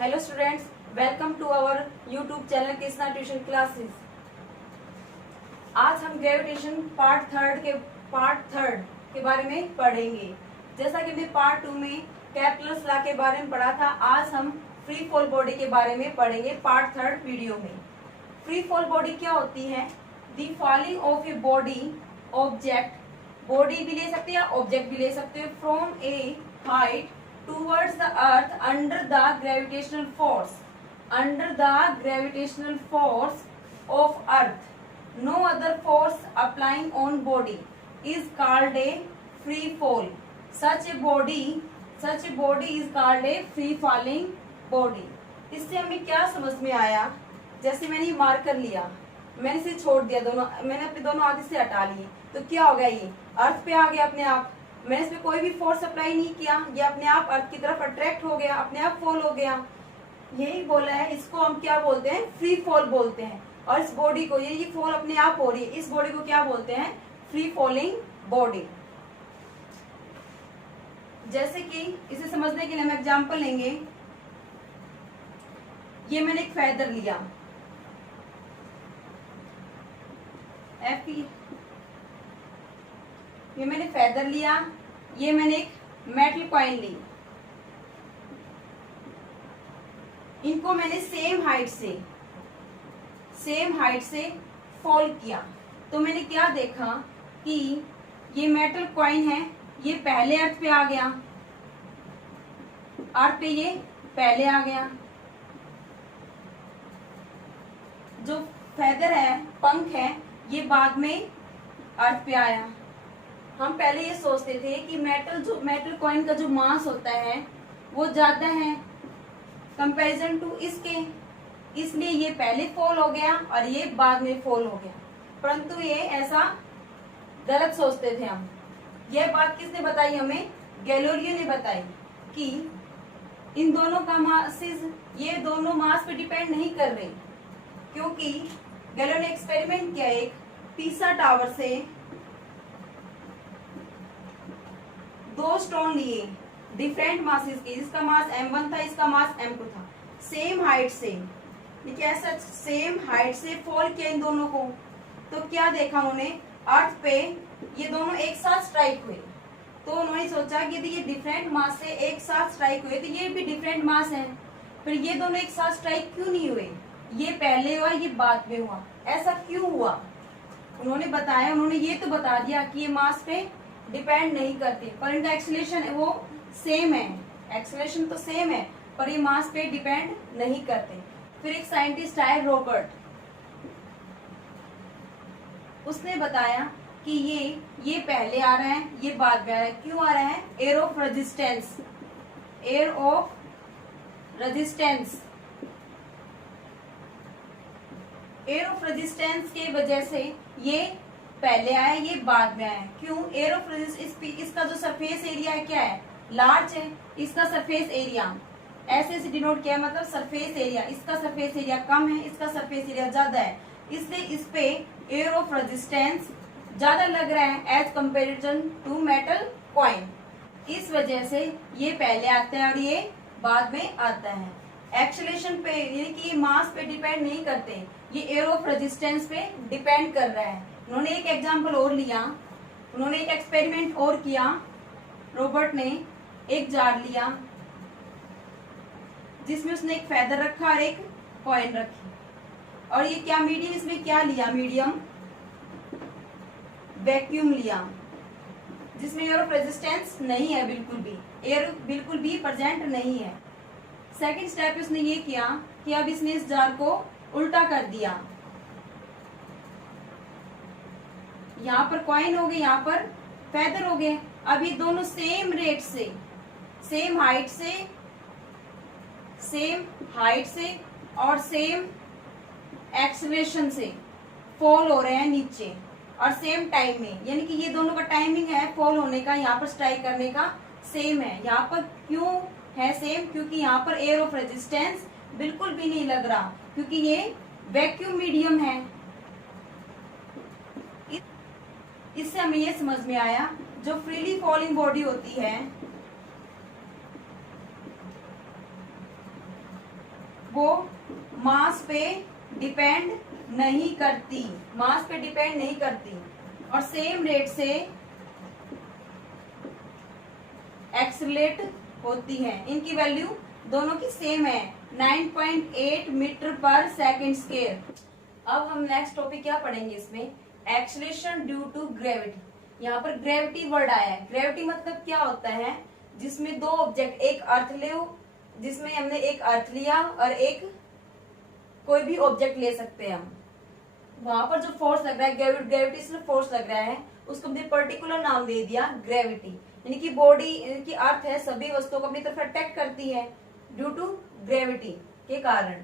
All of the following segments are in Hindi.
Hello students, welcome to our YouTube channel Krishna tuition classes. आज हम ग्रेविटेशन पार्ट थर्ड के बारे में पढ़ेंगे। जैसा कि हमने पार्ट 2 में कैप्लर्स लॉ के बारे में पढ़ा था, आज हम फ्री फॉल बॉडी के बारे में पढ़ेंगे पार्ट थर्ड वीडियो में। फ्री फॉल बॉडी क्या होती है? The falling of a body object, body भी ले सकते हैं ऑब्जेक्ट भी ले सकते हैं, from a height towards the earth under the gravitational force of earth. No other force applying on body is called a free fall. Such a body is called a free falling body. इससे हमें क्या समझ में आया? जैसे मैंने ये मार्क कर लिया, मैंने इसे छोड़ दिया, मैंने अपने दोनों हाथ से हटा लिए, तो क्या हो गया? ये अर्थ पे आ गया अपने आप। मैंने इसमें कोई भी फोर्स अप्लाई नहीं किया, ये अपने आप अर्थ की तरफ अट्रैक्ट हो गया, अपने आप फॉल हो गया। यही बोला है, इसको हम क्या बोलते हैं? फ्री फॉल बोलते हैं। और इस बॉडी को, ये फॉल अपने आप हो रही है, इस बॉडी को क्या बोलते हैं? Free falling body. जैसे कि इसे समझने के लिए हम एग्जांपल लेंगे। ये मैंने एक फेदर लिया, ये मैंने फेदर लिया, ये मैंने एक मेटल कॉइन ली, इनको मैंने सेम हाइट से फॉल किया। तो मैंने क्या देखा कि ये मेटल कॉइन है, ये पहले अर्थ पे आ गया, अर्थ पे ये पहले आ गया। जो फेदर है, पंख है, ये बाद में अर्थ पे आया। हम पहले ये सोचते थे कि मेटल कॉइन का जो मास होता है वो ज्यादा है कंपैरिजन टू इसके, इसलिए ये पहले फॉल हो गया और ये बाद में फॉल हो गया। परंतु ये ऐसा गलत सोचते थे हम। यह बात किसने बताई हमें? गैलीलियो ने बताई कि इन दोनों का मासेस, ये दोनों मास पे डिपेंड नहीं कर रहे, क्योंकि गैलीलियो ने एक्सपेरिमेंट किया एक पीसा टावर से, दो स्टोन लिए डिफरेंट मासेस के, इसका मास m1 था, इसका मास m2 था, सेम हाइट से, ऐसा सेम हाइट से फॉल किया इन दोनों को। तो क्या देखा उन्होंने? अर्थ पे ये दोनों एक साथ स्ट्राइक हुए। तो उन्होंने सोचा कि यदि ये डिफरेंट मास से एक साथ स्ट्राइक हुए तो ये भी डिफरेंट मास है, फिर ये दोनों एक साथ स्ट्राइक क्यों नहीं हुए? ये पहले हुआ, ये बाद में हुआ, ऐसा क्यों हुआ? उन्होंने बताया, उन्होंने ये तो बता दिया कि ये मास पे डिपेंड नहीं करते, पर इनका एक्सेलरेशन वो सेम है, एक्सेलरेशन तो सेम है, पर ये मास पे डिपेंड नहीं करते। फिर एक साइंटिस्ट आया रॉबर्ट, उसने बताया कि ये पहले आ रहा है, ये बाद में आ रहा है। क्यों आ रहा है? एयर ऑफ रेजिस्टेंस के वजह से ये पहले आया, ये बाद में आया। क्यों? एयर ऑफ रेजिस्टेंस, इसका जो सरफेस एरिया है क्या है? लार्ज है। इसका सरफेस एरिया ऐसे डिनोट किया, मतलब सरफेस एरिया, इसका सरफेस एरिया कम है, इसका सरफेस एरिया ज्यादा है, इसलिए इस पे एयर ऑफ रेजिस्टेंस ज्यादा लग रहा है as comparison to metal coin. इस वजह से ये पहले आता है और ये बाद में आता है। एक्सेलरेशन पे, यानी कि ये मास पे डिपेंड नहीं करते, ये एयर ऑफ रेजिस्टेंस पे डिपेंड कर रहा है। उन्होंने एक एग्जाम्पल और लिया, उन्होंने एक एक्सपेरिमेंट और किया। रॉबर्ट ने एक जार लिया जिसमें उसने एक फेदर रखा और एक कॉइन रखी, और ये क्या मीडियम, इसमें क्या लिया? मीडियम वैक्यूम लिया, जिसमें एयर ऑफ रेजिस्टेंस नहीं है, एयर बिल्कुल भी प्रेजेंट नहीं है। सेकंड स्टेप उसने ये किया कि अब इसने इस जार को उल्टा कर दिया, यहाँ पर कॉइन हो गए, यहाँ पर फेदर हो गए। अब ये दोनों सेम रेट से, सेम हाइट से और सेम एक्सेलरेशन से फॉल हो रहे हैं नीचे, और सेम टाइम में, यानी कि ये दोनों का टाइमिंग है फॉल होने का, यहाँ पर स्ट्राइक करने का सेम है। यहाँ पर क्यों है सेम? क्योंकि यहाँ पर एयर ऑफ रेजिस्टेंस बिल्कुल भी नहीं लग रहा, क्योंकि ये वैक्यूम मीडियम है। इससे हमें ये समझ में आया, जो फ्रीली फॉलिंग बॉडी होती है वो मास पे डिपेंड नहीं करती, मास पे डिपेंड नहीं करती, और सेम रेट से एक्सेलरेट होती है। इनकी वैल्यू दोनों की सेम है, 9.8 मीटर पर सेकेंड स्क्वायर। अब हम नेक्स्ट टॉपिक क्या पढ़ेंगे इसमें, एक्सेलरेशन ड्यू टू ग्रेविटी। यहाँ पर ग्रेविटी वर्ड आया है। ग्रेविटी मतलब क्या होता है, जिसमें दो ऑब्जेक्ट, एक अर्थ ले, जिसमें हमने एक अर्थ लिया और एक कोई भी ऑब्जेक्ट ले सकते हैं हम, वहां पर जो फोर्स लग रहा है, ग्रेविटेशनल फोर्स लग रहा है, उसको हमने पर्टिकुलर नाम दे दिया ग्रेविटी। यानी कि बॉडी, यानी कि अर्थ है, सभी वस्तुओं को अपनी तरफ अट्रैक्ट करती है ड्यू टू ग्रेविटी के कारण।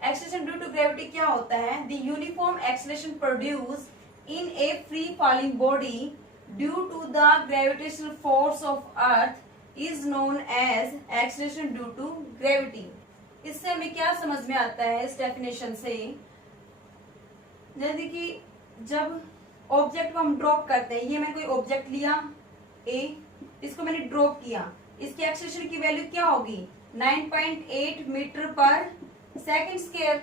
एक्सेलरेशन ड्यू टू ग्रेविटी क्या होता है, the uniform acceleration produce in a free falling body due to the gravitational force of earth is known as acceleration due to gravity. इससे हमें क्या समझ में आता है इस डेफिनेशन से, जैसे कि जब ऑब्जेक्ट को हम ड्रॉप करते हैं, ये मैंने कोई ऑब्जेक्ट लिया ए, इसको मैंने ड्रॉप किया, इसकी एक्सेलरेशन की वैल्यू क्या होगी, 9.8 मीटर पर सेकंड स्क्वायर।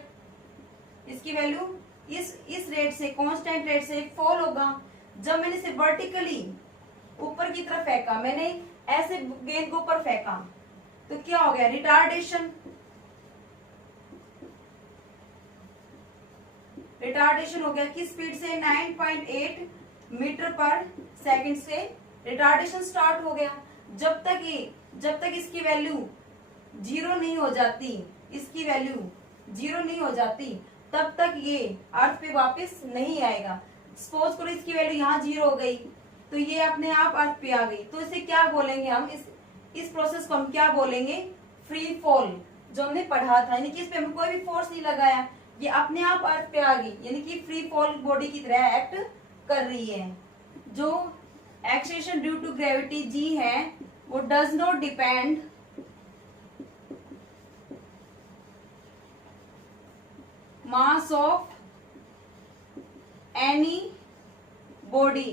इसकी वैल्यू इस रेट से, कांस्टेंट रेट से फॉल होगा। जब मैंने इसे वर्टिकली ऊपर की तरफ फेंका, मैंने ऐसे गेंद को ऊपर फेंका, तो क्या हो गया, रिटार्डेशन। रिटार्डेशन हो गया किस स्पीड से, 9.8 मीटर पर सेकंड से रिटार्डेशन स्टार्ट हो गया। जब तक इसकी वैल्यू जीरो नहीं हो जाती, इसकी वैल्यू जीरो नहीं हो जाती, तब तक ये अर्थ पे वापस नहीं आएगा। सपोज करो इसकी वैल्यू यहाँ जीरो हो गई, तो ये अपने आप अर्थ पे आ गई, तो इसे क्या बोलेंगे हम, इस प्रोसेस को हम क्या बोलेंगे, फ्री फॉल। जो हमने पढ़ा था, यानी कि इस पे हम कोई भी फोर्स नहीं लगाया, ये अपने आप अर्थ पे आ गई, यानी कि फ्री फॉल बॉडी की तरह एक्ट कर रही है। जो acceleration due to gravity G है, वो does not depend mass of any body,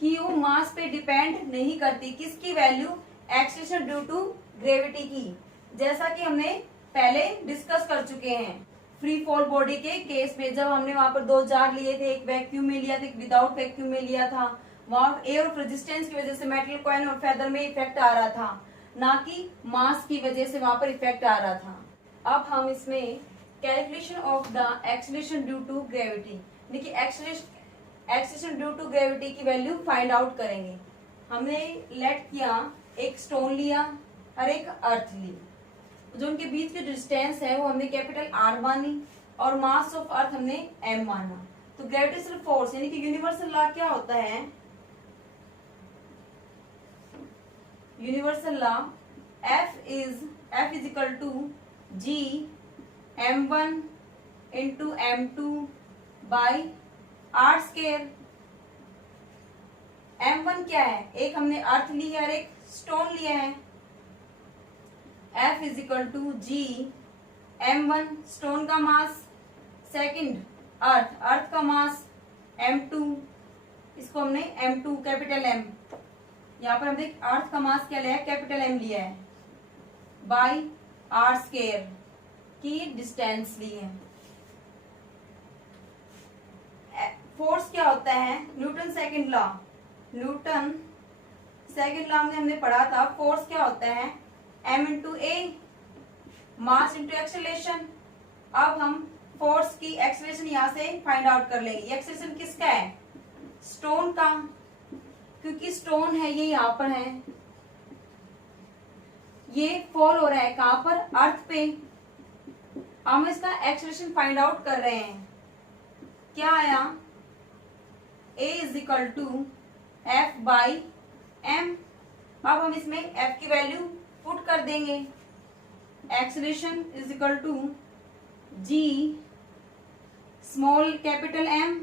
कि वो मास पे डिपेंड नहीं करती। किसकी value, acceleration due to gravity की, जैसा कि हमने पहले डिस्कस कर चुके हैं फ्री फॉल बॉडी के केस में। जब हमने वहां पर दो जार लिए थे, एक वैक्यूम में लिया था, एक विदाउट वैक्यूम में लिया था, वहां एयर ऑफ रेजिस्टेंस की वजह से मेटल कॉइन और फेदर में इफेक्ट आ रहा था, ना कि मास की वजह से वहां पर इफेक्ट आ रहा था। अब हम इसमें calculation of the acceleration due to gravity, देखिए एक्सेलरेशन ड्यू टू ग्रेविटी की वैल्यू फाइंड आउट करेंगे। हमने लेट किया, एक स्टोन लिया और एक अर्थ ली, जो उनके बीच की डिस्टेंस है वो हमने कैपिटल आर मानी, और मास ऑफ अर्थ हमने एम माना। तो ग्रेविटेशनल फोर्स यानी कि यूनिवर्सल लॉ क्या होता है, universal law F is equal to G M1 into M2 by R square. M1 क्या है, एक हमने अर्थ ली है और एक स्टोन लिया है। F is equal to G M1 stone का मास, सेकंड अर्थ का मास M2, इसको हमने M2 कैपिटल M, यहाँ पर हमने अर्थ का मास क्या लिया है, कैपिटल M लिया है, बाई आर स्क्वायर की डिस्टेंस ली है। फोर्स क्या होता है, Newton second law, Newton second law में हमने पढ़ा था, फोर्स क्या होता है, m इंटू ए, मास इंटू एक्सेलरेशन। अब हम फोर्स की एक्सेलरेशन यहाँ से फाइंड आउट कर लेंगे। एक्सेलरेशन किसका है, स्टोन का, क्योंकि स्टोन है ये यहाँ पर है, ये फॉल हो रहा है कहाँ पर, अर्थ पे। हम इसका एक्सेलरेशन फाइंड आउट कर रहे हैं, क्या आया, A is equal to F by M। अब हम इसमें F की वैल्यू पुट कर देंगे, acceleration is equal to G small capital M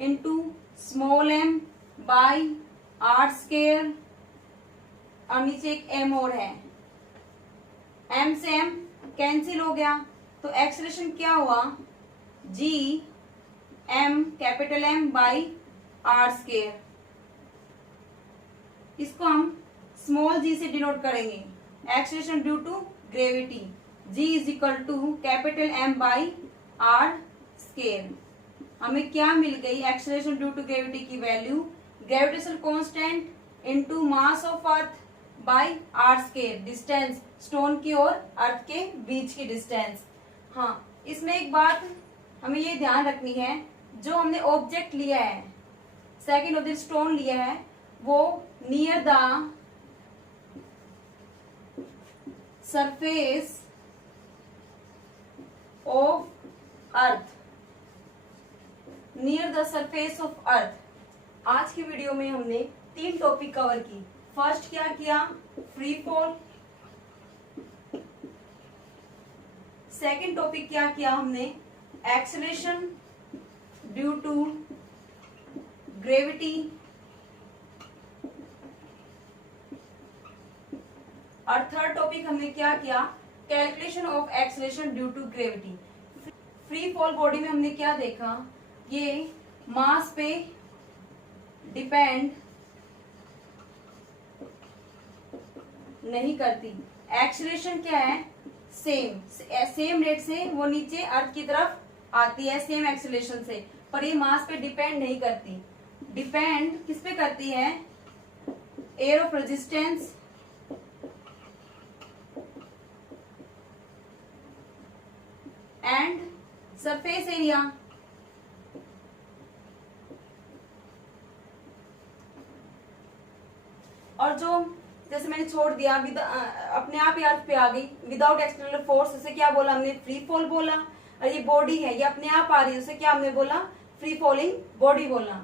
into small m by R square, और नीचे एक m और है, m से m कैंसिल हो गया, तो एक्सेलरेशन क्या हुआ, G m capital M by R square. इसको हम स्मॉल g से डिनोट करेंगे, acceleration due to gravity, g is equal to capital M by R square. हमें क्या मिल गई? एक्सेलरेशन ड्यू टू ग्रेविटी की value gravitational constant into mass of earth by R square, distance stone की और अर्थ के बीच की डिस्टेंस। हाँ, इसमें एक बात हमें ये ध्यान रखनी है, जो हमने ऑब्जेक्ट लिया है, सेकंड ऑब्जेक्ट स्टोन लिया है, वो near the surface of earth, near the surface of earth. आज की वीडियो में हमने 3 टॉपिक कवर की। फर्स्ट क्या किया? Free fall. सेकंड टॉपिक क्या किया हमने? Acceleration due to gravity. और थर्ड टॉपिक हमने क्या किया? Calculation of acceleration due to gravity. Free fall body में हमने क्या देखा? ये मास पे डिपेंड नहीं करती। एक्सेलरेशन क्या है? सेम रेट से वो नीचे अर्थ की तरफ आती है, सेम एक्सेलरेशन से, पर ये मास पे डिपेंड नहीं करती। डिपेंड किस पे करती है? Air of resistance and surface area. और जो जैसे मैंने छोड़ दिया, अपने आप ही अर्थ पे आ गई विदाउट एक्सटर्नल फोर्स, उसे क्या बोला हमने? फ्री फॉल बोला। और ये बॉडी है, ये अपने आप आ रही है, उसे क्या हमने बोला? फ्री फॉलिंग बॉडी बोला।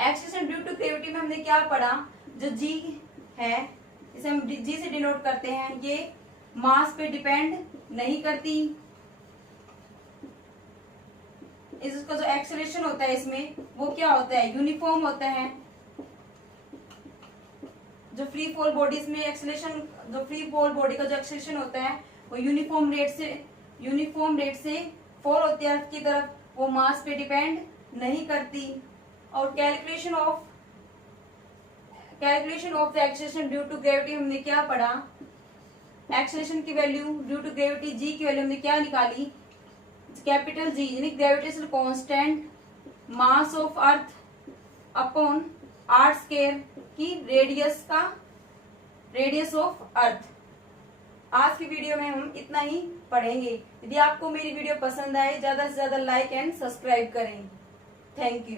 एक्सेलरेशन ड्यू टू ग्रेविटी में हमने क्या पढ़ा? जो जी है, इसे हम जी से डिनोट करते हैं, ये मास पे डिपेंड नहीं करती। इसका जो एक्सेलरेशन होता है इसमें, वो क्या होता है? यूनिफॉर्म होता है। जो फ्री फॉल बॉडीज में एक्सेलरेशन, जो फ्री फॉल बॉडी का जो एक्सेलरेशन होता है, वो यूनिफॉर्म रेट से फॉल होती है अर्थ की तरफ, वो मास पे डिपेंड नहीं करती। और calculation of the acceleration due to gravity हमने क्या पढ़ा? एक्सेलरेशन की value due to gravity G की वैल्यू हमने क्या निकाली? कैपिटल जी यानी gravitational constant mass of earth upon R square की रेडियस ऑफ अर्थ। आज की वीडियो में हम इतना ही पढ़ेंगे। यदि आपको मेरी वीडियो पसंद आए, ज्यादा से ज्यादा लाइक एंड सब्सक्राइब करें। Thank you.